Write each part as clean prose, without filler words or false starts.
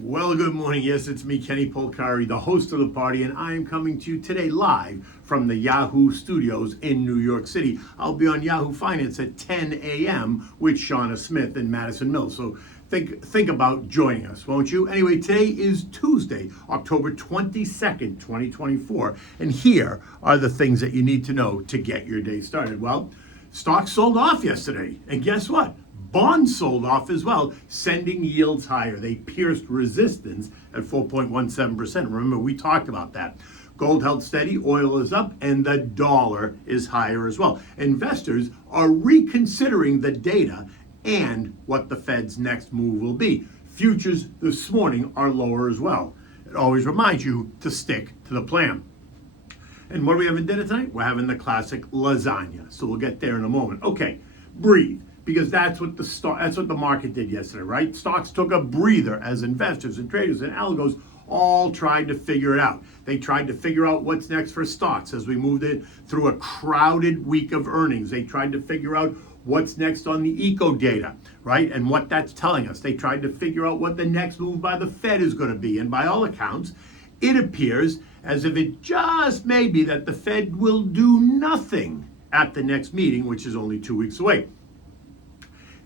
Well, good morning. Yes, it's me, Kenny Polcari, the host of the party, and I am coming to you today live from the Yahoo studios in New York City. I'll be on Yahoo Finance at 10 a.m. with Shauna Smith in Madison Mills. So think about joining us, won't you? Anyway, today is Tuesday, October 22nd, 2024, and here are the things that you need to know to get your day started. Well, stocks sold off yesterday, and guess what? Bonds sold off as well, sending yields higher. They pierced resistance at 4.17%. Remember, we talked about that. Gold held steady, oil is up, and the dollar is higher as well. Investors are reconsidering the data and what the Fed's next move will be. Futures this morning are lower as well. It always reminds you to stick to the plan. And what are we having dinner tonight? We're having the classic lasagna. So we'll get there in a moment. Okay, breathe. Because that's what the market did yesterday, right? Stocks took a breather as investors and traders and algos all tried to figure it out. They tried to figure out what's next for stocks as we moved it through a crowded week of earnings. They tried to figure out what's next on the eco data, right? And what that's telling us. They tried to figure out what the next move by the Fed is going to be. And by all accounts, it appears as if it just may be that the Fed will do nothing at the next meeting, which is only 2 weeks away.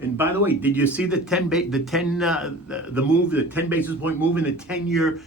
And by the way, did you see the 10 basis point move in the 10-year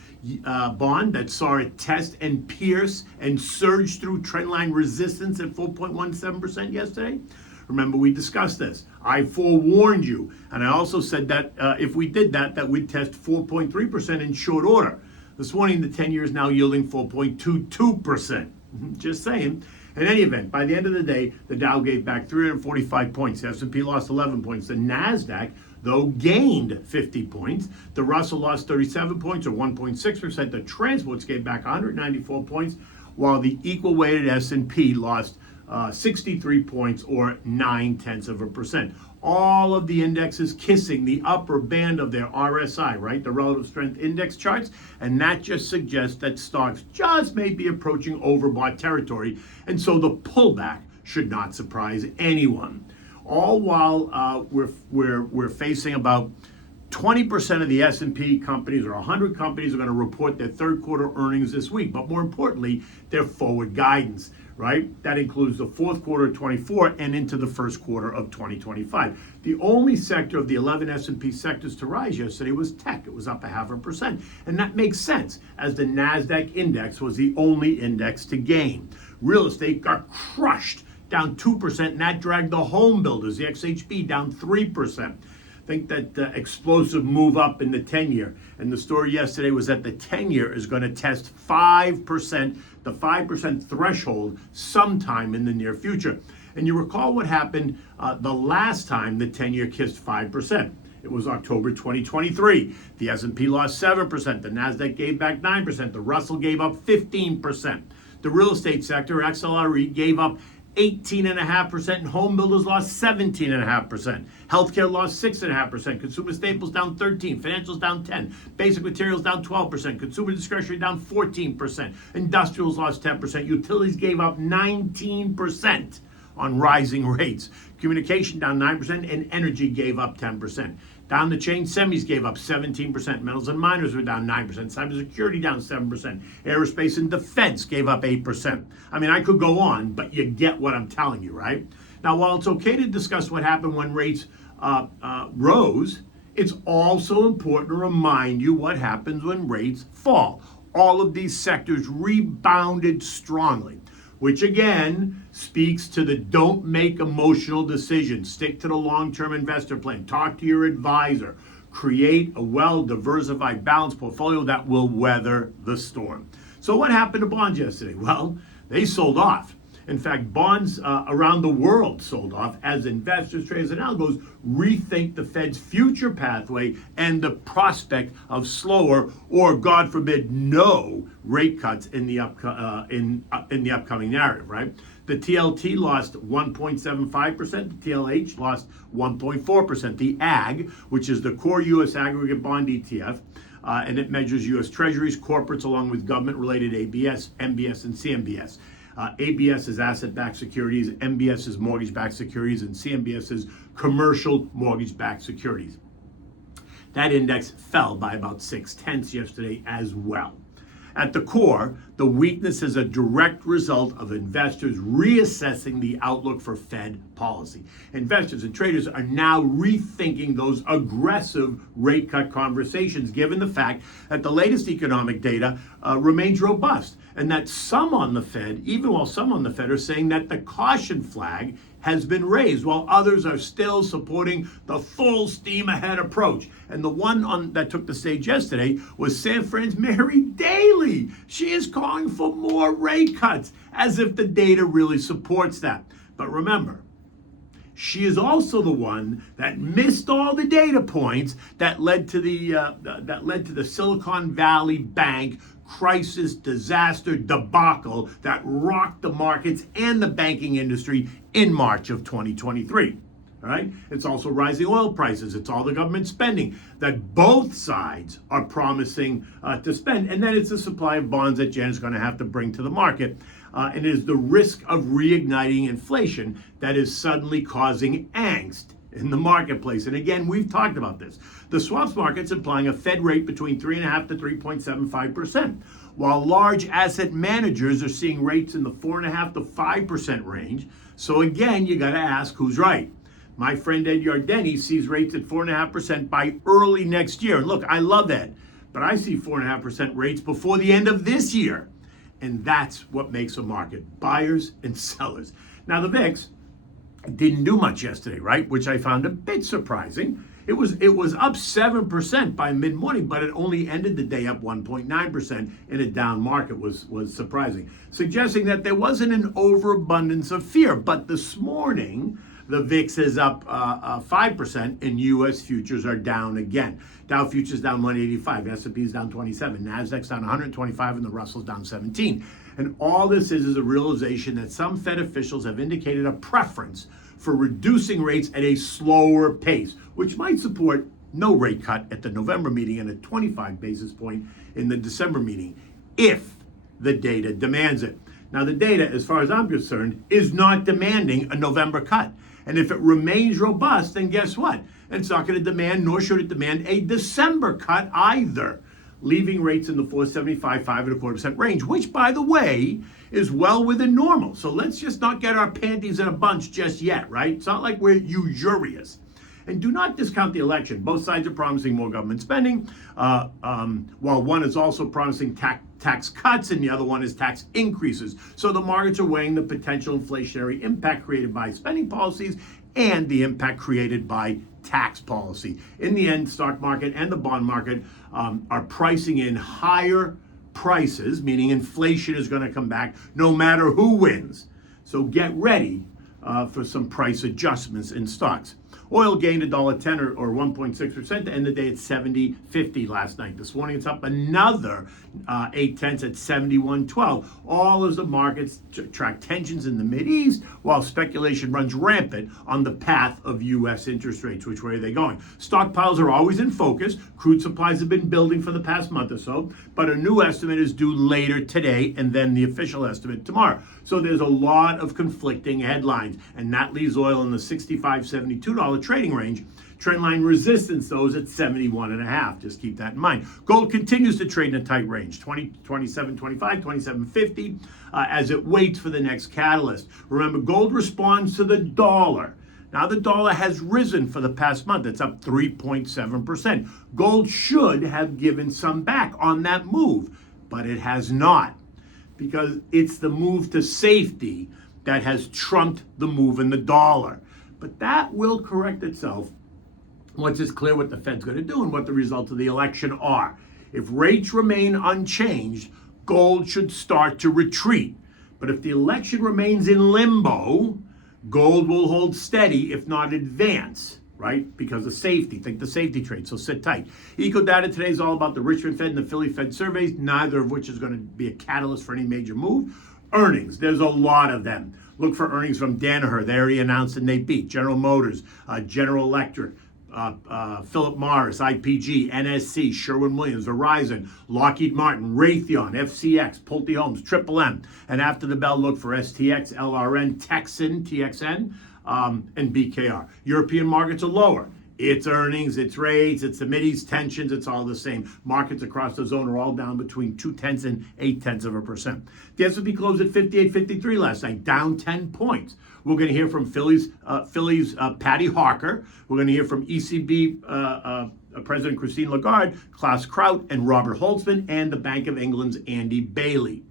bond that saw it test and pierce and surge through trendline resistance at 4.17% yesterday? Remember, we discussed this. I forewarned you, and I also said that if we did that, that we'd test 4.3% in short order. This morning, the 10-year is now yielding 4.22%. Just saying. In any event, by the end of the day, the Dow gave back 345 points. The S&P lost 11 points. The NASDAQ, though, gained 50 points. The Russell lost 37 points, or 1.6%. The transports gave back 194 points, while the equal-weighted S&P lost 63 points, or 0.9%. All of the indexes kissing the upper band of their RSI, right? The relative strength index charts. And that just suggests that stocks just may be approaching overbought territory. And so the pullback should not surprise anyone. All while we're facing about 20% of the S&P companies, or 100 companies, are going to report their third quarter earnings this week. But more importantly, their forward guidance, right? That includes the fourth quarter of 24 and into the first quarter of 2025. The only sector of the 11 S&P sectors to rise yesterday was tech. It was up 0.5%. And that makes sense, as the NASDAQ index was the only index to gain. Real estate got crushed, down 2%, and that dragged the homebuilders, the XHB, down 3%. I think that explosive move up in the 10-year. And the story yesterday was that the 10-year is going to test 5%, the 5% threshold, sometime in the near future. And you recall what happened the last time the 10-year kissed 5%. It was October 2023. The S&P lost 7%. The NASDAQ gave back 9%. The Russell gave up 15%. The real estate sector, XLRE, gave up 18.5%, and home builders lost 17.5%. Healthcare lost 6.5%. Consumer staples down 13%. Financials down 10%. Basic materials down 12%. Consumer discretionary down 14%. Industrials lost 10%. Utilities gave up 19% on rising rates. Communication down 9%, and energy gave up 10%. Down the chain, semis gave up 17%. Metals and miners were down 9%. Cybersecurity down 7%. Aerospace and defense gave up 8%. I mean, I could go on, but you get what I'm telling you, right? Now, while it's okay to discuss what happened when rates rose, it's also important to remind you what happens when rates fall. All of these sectors rebounded strongly, which again speaks to the don't make emotional decisions. Stick to the long-term investor plan. Talk to your advisor. Create a well-diversified, balanced portfolio that will weather the storm. So what happened to bonds yesterday? Well, they sold off. In fact, bonds around the world sold off as investors, traders, and algos rethink the Fed's future pathway and the prospect of slower, or God forbid, no rate cuts in the upcoming narrative, right? The TLT lost 1.75%. The TLH lost 1.4%. The AG, which is the core U.S. aggregate bond ETF, and it measures U.S. Treasuries, corporates, along with government-related ABS, MBS, and CMBS. ABS is asset-backed securities, MBS is mortgage-backed securities, and CMBS is commercial mortgage-backed securities. That index fell by about 0.6 yesterday as well. At the core, the weakness is a direct result of investors reassessing the outlook for Fed policy. Investors and traders are now rethinking those aggressive rate cut conversations, given the fact that the latest economic data remains robust, and that some on the Fed, even while some on the Fed are saying that the caution flag has been raised, while others are still supporting the full steam ahead approach. And the one that took the stage yesterday was San Fran's Mary Daly. She is calling for more rate cuts, as if the data really supports that. But remember, she is also the one that missed all the data points that led to the Silicon Valley Bank crisis, disaster, debacle that rocked the markets and the banking industry in March of 2023. All right? It's also rising oil prices. It's all the government spending that both sides are promising to spend. And then it's the supply of bonds that Janet's going to have to bring to the market. And it is the risk of reigniting inflation that is suddenly causing angst in the marketplace. And again, we've talked about this. The swaps market's implying a Fed rate between 3.5% to 3.75%, while large asset managers are seeing rates in the 4.5% to 5% range. So again, you got to ask who's right. My friend Ed Yardeni sees rates at 4.5% by early next year. And look, I love Ed, but I see 4.5% rates before the end of this year. And that's what makes a market: buyers and sellers. Now, the VIX didn't do much yesterday, right? Which I found a bit surprising. It was up 7% by mid-morning, but it only ended the day up 1.9% in a down market was surprising, suggesting that there wasn't an overabundance of fear. But this morning, the VIX is up 5%, and U.S. futures are down again. Dow futures down 185, S&P's down 27, Nasdaq's down 125, and the Russell's down 17. And all this is a realization that some Fed officials have indicated a preference for reducing rates at a slower pace, which might support no rate cut at the November meeting and a 25 basis point in the December meeting, if the data demands it. Now, the data, as far as I'm concerned, is not demanding a November cut. And if it remains robust, then guess what? It's not going to demand, nor should it demand, a December cut either, leaving rates in the 4.75, 5.25% range, which, by the way, is well within normal. So let's just not get our panties in a bunch just yet, right? It's not like we're usurious. And do not discount the election. Both sides are promising more government spending, while one is also promising tax cuts and the other one is tax increases. So the markets are weighing the potential inflationary impact created by spending policies and the impact created by tax policy. In the end, stock market and the bond market are pricing in higher prices, meaning inflation is going to come back no matter who wins. So get ready for some price adjustments in stocks. Oil gained $1.10 or 1.6% to end the day at $70.50 last night. This morning it's up another 0.8 at $71.12. All as the markets track tensions in the Mideast, while speculation runs rampant on the path of U.S. interest rates. Which way are they going? Stockpiles are always in focus. Crude supplies have been building for the past month or so, but a new estimate is due later today, and then the official estimate tomorrow. So there's a lot of conflicting headlines, and that leaves oil in the $65, $72 trading range. Trendline resistance, though, is at 71.5. Just keep that in mind. Gold continues to trade in a tight range, 27.25, 27.50, as it waits for the next catalyst. Remember, gold responds to the dollar. Now the dollar has risen for the past month. It's up 3.7%. Gold should have given some back on that move, but it has not, because it's the move to safety that has trumped the move in the dollar. But that will correct itself once it's clear what the Fed's going to do and what the results of the election are. If rates remain unchanged, gold should start to retreat. But if the election remains in limbo, gold will hold steady, if not advance, right? Because of safety. Think the safety trade, so sit tight. Eco data today is all about the Richmond Fed and the Philly Fed surveys, neither of which is going to be a catalyst for any major move. Earnings, there's a lot of them. Look for earnings from Danaher. They already announced and they beat. General Motors, General Electric, Philip Morris, IPG, NSC, Sherwin-Williams, Verizon, Lockheed Martin, Raytheon, FCX, Pulte Homes, Triple M. And after the bell, look for STX, LRN, Texan, TXN, and BKR. European markets are lower. It's earnings, it's rates, it's the Mideast tensions, it's all the same. Markets across the zone are all down between 0.2 and 0.8%. The S&P closed at 58.53 last night, down 10 points. We're going to hear from Philly's Patty Harker. We're going to hear from ECB President Christine Lagarde, Klaus Kraut, and Robert Holtzman, and the Bank of England's Andy Bailey.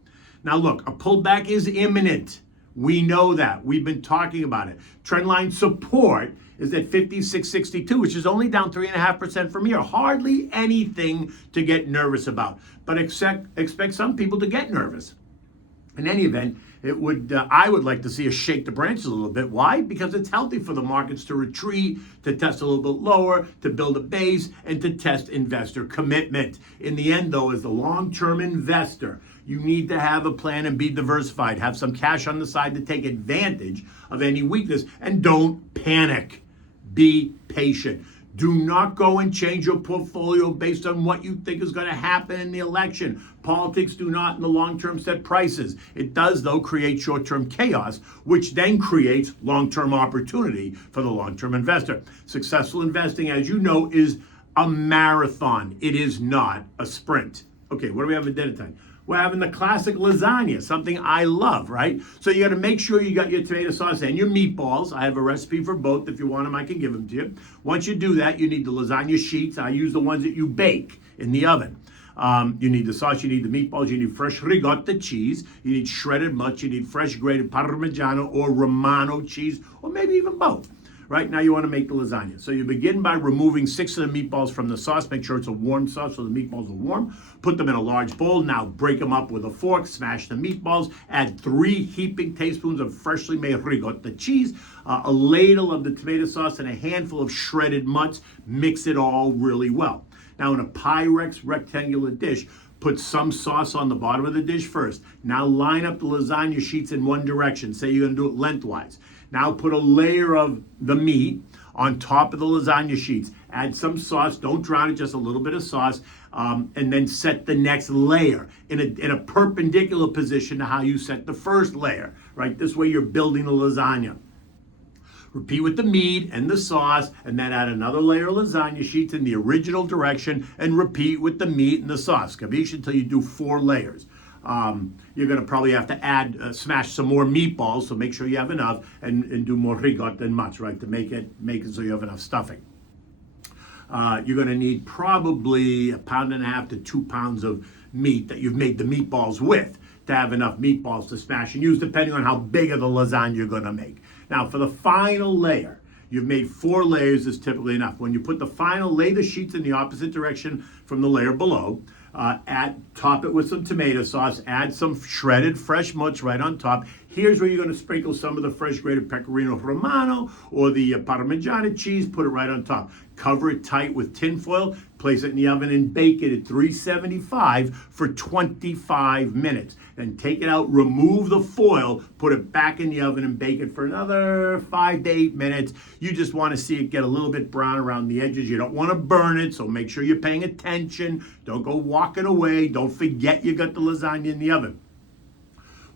Now look, a pullback is imminent. We know that. We've been talking about it. Trendline support is at 56.62, which is only down 3.5% from here. Hardly anything to get nervous about, but expect some people to get nervous. In any event, I would like to see us shake the branches a little bit. Why? Because it's healthy for the markets to retreat, to test a little bit lower, to build a base, and to test investor commitment. In the end, though, as the long-term investor, you need to have a plan and be diversified. Have some cash on the side to take advantage of any weakness, and don't panic. Be patient. Do not go and change your portfolio based on what you think is going to happen in the election. Politics do not in the long term set prices. It does, though, create short-term chaos, which then creates long-term opportunity for the long-term investor. Successful investing, as you know, is a marathon. It is not a sprint. Okay, what do we have at dinner time? We're having the classic lasagna, something I love, right? So you got to make sure you got your tomato sauce and your meatballs. I have a recipe for both. If you want them, I can give them to you. Once you do that, you need the lasagna sheets. I use the ones that you bake in the oven. You need the sauce, you need the meatballs, you need fresh ricotta cheese, you need shredded nuts, you need fresh grated Parmigiano or Romano cheese, or maybe even both. Right now you want to make the lasagna. So you begin by removing 6 of the meatballs from the sauce. Make sure it's a warm sauce so the meatballs are warm. Put them in a large bowl. Now break them up with a fork. Smash the meatballs. Add 3 heaping tablespoons of freshly made ricotta cheese, a ladle of the tomato sauce, and a handful of shredded nuts. Mix it all really well. Now in a Pyrex rectangular dish, put some sauce on the bottom of the dish first. Now line up the lasagna sheets in one direction. Say you're going to do it lengthwise. Now put a layer of the meat on top of the lasagna sheets. Add some sauce. Don't drown it, just a little bit of sauce. And then set the next layer in a perpendicular position to how you set the first layer. Right? This way you're building the lasagna. Repeat with the meat and the sauce, and then add another layer of lasagna sheets in the original direction, and repeat with the meat and the sauce. Kavish, until you do 4 layers. You're going to probably have to smash some more meatballs, so make sure you have enough, and do more ricotta and much, right, to make it so you have enough stuffing. You're going to need probably 1.5 pounds to 2 pounds of meat that you've made the meatballs with to have enough meatballs to smash and use, depending on how big of the lasagna you're going to make. Now, for the final layer, you've made 4 layers is typically enough. When you put the final, lay the sheets in the opposite direction from the layer below. Top it with some tomato sauce. Add some shredded fresh nuts right on top. Here's where you're going to sprinkle some of the fresh grated pecorino romano or the Parmigiano cheese. Put it right on top. Cover it tight with tin foil. Place it in the oven and bake it at 375 for 25 minutes. Then take it out, remove the foil, put it back in the oven and bake it for another 5 to 8 minutes. You just want to see it get a little bit brown around the edges. You don't want to burn it, so make sure you're paying attention. Don't go walking away. Don't forget you got the lasagna in the oven.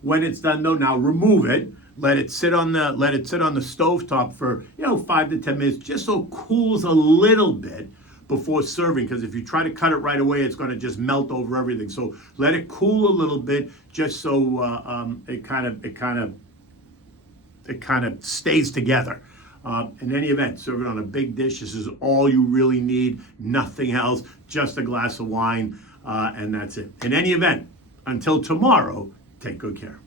When it's done though, now remove it. Let it sit on the stovetop for 5 to 10 minutes, just so it cools a little bit before serving, because if you try to cut it right away, it's going to just melt over everything. So let it cool a little bit, just so it kind of stays together. In any event, serve it on a big dish. This is all you really need, nothing else, just a glass of wine, and that's it. In any event, until tomorrow, take good care.